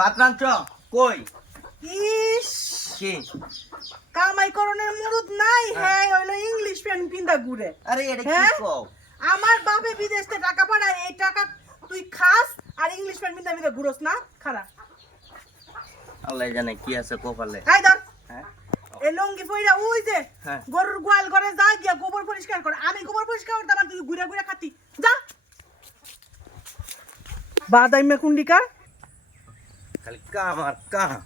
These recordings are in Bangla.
ভাত রাঁধছ কই? ইস কি? কামাই করণের মুরুদ নাই। হ্যাঁ হইলো ইংলিশ প্যান্ট পিন্দা ঘুরে। আরে এটা কি হ্যাঁ? কও? আমার বাপে বিদেশ থেকে টাকা পাঠায়, এই টাকা তুই খাস আর ইংলিশ প্যান্ট পিন্দা পিন্দা ঘুরোস না? খারাপ। আল্লাহ জানে কি আছে কপালে। হাই ধর। হ্যাঁ এই লঙ্গি পইরা ওই যে হ্যাঁ। গরুর গোয়াল ঘরে যা গিয়া গোবর পরিষ্কার কর। আমি গোবর পরিষ্কার করতাম আর তুই ঘুরে ঘুরে খাতি। যা। বাদাইমে কুন্ডিকা। খালি কাম আর কাম।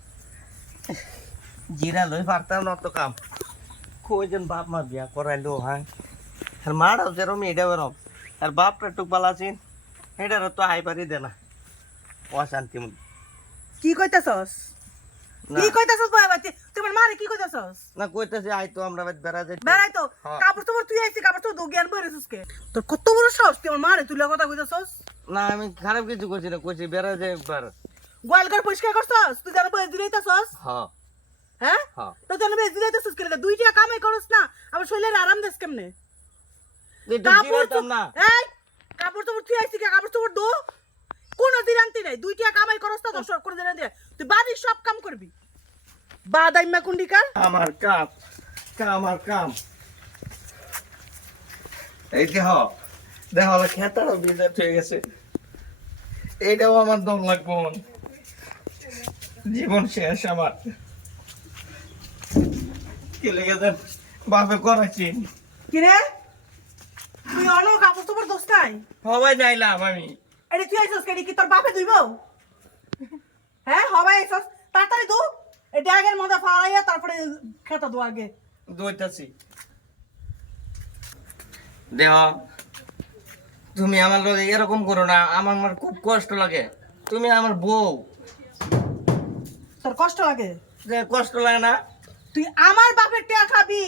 জিরা লই পারতাম না তো কাম। কইজন বাপ মা বিয়া করাইলো হ্যাঁ। আর মারাও যেরম এটা বেরম। আর বাপটা টুক পালাছিন এটারও তো আইবারই দে না। অশান্তি মন। কি কইতাছস? না কি কইতাছস বয়াবাতি? তোমার মারে কি কইতাছস? না কইতেছি আই তো আমরা বেড়া যাই। বেড়াই তো হ্যাঁ। কাপড় চোপড় তুই আইছিস, কাপড় চোপড় জ্ঞান বইরেছিস কে? তোর কত বড় সাহস তুই আমার মারে তুই কথা কইতাছস? না আমি খারাপ কিছু করছি না, কইছি বেড়া যাই একবার। গোয়াল ঘর পরিষ্কার করছস? তুই জানো বই দিলাইতাছস? হ্যাঁ হ্যাঁ? হ্যাঁ। তো জানো বই দিলাইতাছস কেন? দুই টাকা কামাই করছ না, আবার শরীরের আরাম দেস কেমনে? এটা জিরাতাম না। এই কাপড় চোপড় তুই আইছিস কে? কাপড় চোপড় দো। কোন দিরান্তি নাই, দুই টাকা কামাই করছ না, দশ করে দিরান্তি নাই। তুই বাড়ির সব কাম করবি। বাদাইমা কুন্ডিকা। আমার কাম কাম আর কাম। এই দেহ দেহ খেতারও বিদাত হয়ে গেছে। এইটাও আমার দম লাগবো, জীবন শেষ আমার। কি লেগে দেন বাপে করাচ্ছি। কি রে? তুই অন কাপড় চোপড় দোস নাই? সবাই যাইলাম আমি। এডি তুই আইছস কেডি? কি তোর বাপে দুইব? হ্যাঁ হবাই আইছস তাড়াতাড়ি দু। এই ড্যাগের মধ্যে ফাড়াইয়া তারপরে খেতা দু আগে। দইতাছি দেহ তুমি আমার লগে এরকম করো না, আমার খুব কষ্ট লাগে। তুমি আমার বউ, তোর কষ্ট লাগে? যে কষ্ট লাগে না? তুই আমার বাপের টিয়া খাবি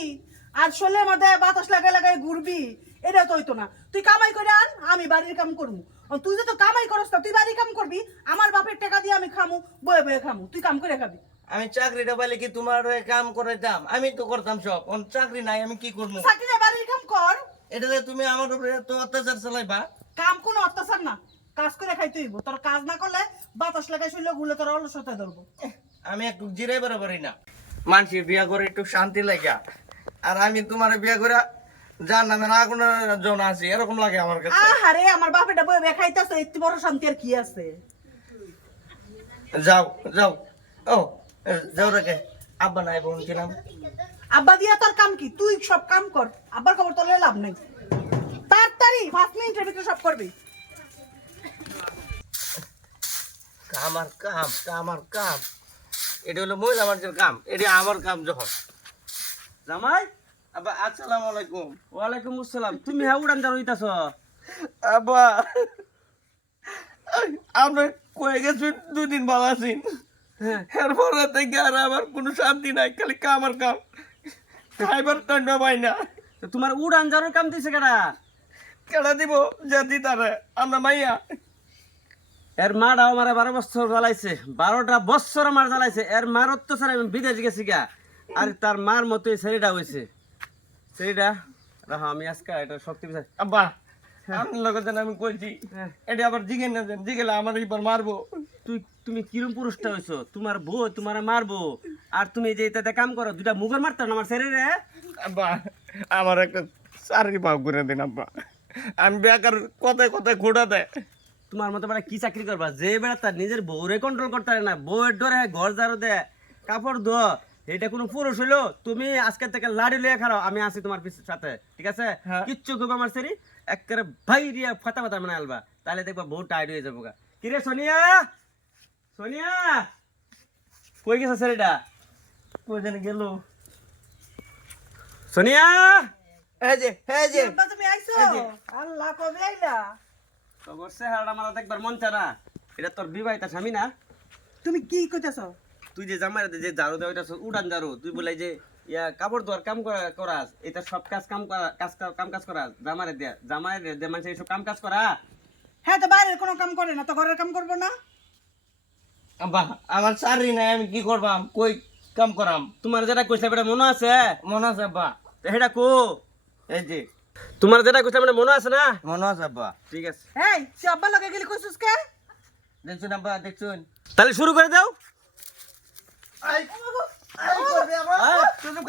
আর শোলের মধ্যে বাতাস লাগাই লাগাই ঘুরবি, এটা তো হইতো না। তুই কামাই করে আন, আমি বাড়ির কাম করবো। আর তুই যে তো কামাই করস না, তুই বাড়ির কাম করবি, আমার বাপের টাকা দিয়ে আমি খামু, বয়ে বয়ে খামু, তুই কাম করে খাবি। আমি চাকরিটা পাইলে কি তোমার হয়ে কাম করে দাম? আমি তো করতাম সব, চাকরি নাই আমি কি করবো? চাকরি না, বাড়ির কাম কর। এটা যে তুমি আমার উপরে তো অত্যাচার চালাইবা। কাম কোনো অত্যাচার না, কাজ করে খাইতে হইব। তোর কাজ না করলে বাতাস লাগাই শুইলে গুলে তোর অলসতায় ধরবো। আমি একটু জিরাই পারি না। মানুষের বিয়া করে একটু শান্তি লাগে, আর আমি তোমার বিয়া করে যার নামে না কোনো জন আছি এরকম লাগে আমার কাছে। আরে আমার বাপেটা বয়ে বয়ে খাইতেছে, একটু বড় শান্তি আর কি আছে? যাও যাও। ও যাও রেখে আব্বা নাই বলছিলাম। আব্বা দিয়া তোর কাম কি? তুই সব কাম কর, আব্বার খবর তোর লইয়া লাভ নেই। তাড়াতাড়ি 5 মিনিটের ভিতরে সব করবি। কাম আর কাম কাম আর কাম। এটা হলো মহিলা মানুষের কাম, এটা আমার কাম। যখন জামাই, আব্বা আসসালামু আলাইকুম। ওয়ালাইকুম আসসালাম। তুমি হ্যাঁ উড়ান যার হইতাছ? আব্বা আমরা কয়ে গেছি 2 দিন ভালো আছি, হ্যাঁ। এরপরে থেকে আর আমার কোনো শান্তি নাই, খালি কাম আর কাম। খাইবার টান্ড পাই না। তো তোমার উড়ান যাওয়ার কাম দিছে কেডা? কেডা দিব জাতি তারে? আমরা মাইয়া। এর মাটাও আমার 12 বছর জ্বালাইছে, 12টা বছর আমার জ্বালাইছে। এর মার অত্যাচার আমি বিদেশ গেছি গা, আর তার মার মতো এই ছেলেটা হয়েছে। ছেলেটা রাহো, আমি আজকে এটা শক্তি বিচার। আব্বা আপনার লোকের জন্য আমি কইছি, হ্যাঁ। এটা আবার জিগেন না দেন, জিগেলে আমার এবার মারবো। তুমি কিরম পুরুষটা হয়েছো? তোমার বউ তোমার মারবো, আর তুমি যে এটাতে কাম করো, দুটা মুগর মারতো না আমার ছেলে রে। আব্বা আমার একটা চাকরি পাও করে দিন আব্বা। আমি বেকার কথায় কথায় খোঁড়া দেয়। তোমার মতো বেড়া কি চাকরি করবা যে বেড়া তার নিজের বউরে কন্ট্রোল করতে পারে না? বউয়ের ডরে ঘর ঝাড়ু দেয়, কাপড় ধো। এটা কোনো পুরুষ হইলো? তুমি আজকে থেকে লাড়ি লিয়ে খাও, আমি আছি তোমার সাথে, ঠিক আছে? হ্যাঁ। কিচ্ছু করবো আমার সেরি একেবারে ভাই রিয়া ফাটা ফাটা মানে আলবা, তাহলে দেখবা বউ টাইট হয়ে যাবো গা। কিরে সোনিয়া, সোনিয়া কই গেছে সেরিটা? কই জানি গেল। সোনিয়া, এই যে আব্বা তুমি আইছো? এই যে। আল্লাহ কবে আইলা? তোর চেহারাটা আমার দেখবার মন চায় না। এটা তোর বিবাহিতা স্বামী না? তুমি কি কইতাছ? তুই যে জামাই যে ঝাড়ু দেওয়া, এটা উড়ান ঝাড়ু। তুই বলে যে ইয়া কাপড় ধোয়ার কাম করাস, এটা সব কাম কাজ করাস জামারে দিয়া, জামাই দিয়ে মানুষ এইসব কাম কাজ করা। হ্যাঁ তো বাইরের কোনো কাম করে না, তো ঘরের কাম করবো না? আব্বা আমার চাকরি নাই, আমি কি করবাম? কই কাম করাম? তোমার যেটা কইছিলাম এটা মনে আছে? মনে আছে আব্বা? তো সেটা কো। এই যে তোমার যেটা কইছিলাম এটা মনে আছে না? মনে আছে আব্বা। ঠিক আছে। এই তুই আব্বার লগে গেলি কইছিস কে? দেখছুন আব্বা দেখছুন তাহলে শুরু করে দাও আই করবে আবার সুযোগ